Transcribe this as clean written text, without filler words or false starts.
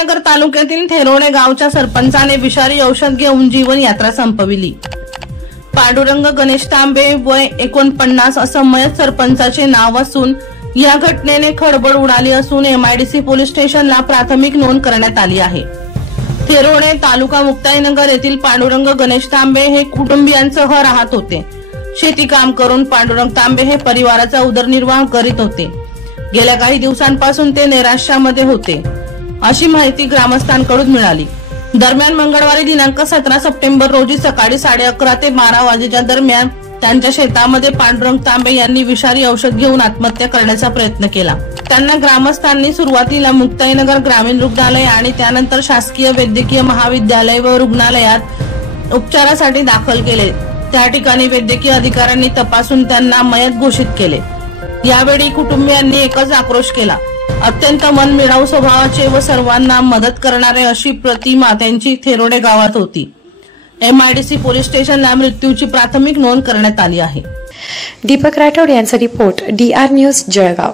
मुक्ताईनगर तालुक्यातील थेरोडे गावच्या सरपंचाने विषारी औषध घेऊन जीवन यात्रा संपविली। पांडुरंग गणेश तांबे वय 49 असं मयत सरपंचाचे नाव असून या घटनेने खळबळ उडाली असून MIDC पोलीस स्टेशनला प्राथमिक नोंद करण्यात आली आहे। थेरोडे तालुका मुक्ताईनगर येथील पांडुरंग गणेश तांबे हे कुटुंबियांसह राहत होते। शेती काम करून पांडुरंग तांबे हे परिवाराचा उदरनिर्वाह करीत होते। गेल्या काही दिवसांपासून ते नैराश्यामध्ये होते अशी माहिती ग्रामस्थांकडून मिळाली। दरम्यान मंगळवारी दिनांक 17 सप्टेंबर रोजी सकाळी 11:30 ते 12 वाजेच्या दरम्यान त्यांच्या शेतामध्ये पांडुरंग तांबे यांनी विषारी औषध घेऊन आत्महत्या करण्याचा प्रयत्न केला। त्यांना ग्रामस्थांनी सुरुवातीला मुक्ताईनगर ग्रामीण रुग्णालय आणि त्यानंतर शासकीय वैद्यकीय महाविद्यालय व रुग्णालयात उपचारासाठी दाखल केले। त्या ठिकाणी वैद्यकीय अधिकाऱ्यांनी तपासून त्यांना मयत घोषित केले। यावेळी कुटुंबियांनी एकच आक्रोश केला। अत्यंत मनमिळावू स्वभावाचे व सर्वांना मदत करणारे अशी प्रतिमा त्यांची थेरोडे गावात होती। MIDC पोलीस स्टेशनला मृत्यूची प्राथमिक नोंद करण्यात आली आहे। दीपक राठोड यांचा रिपोर्ट DR न्यूज जळगाव।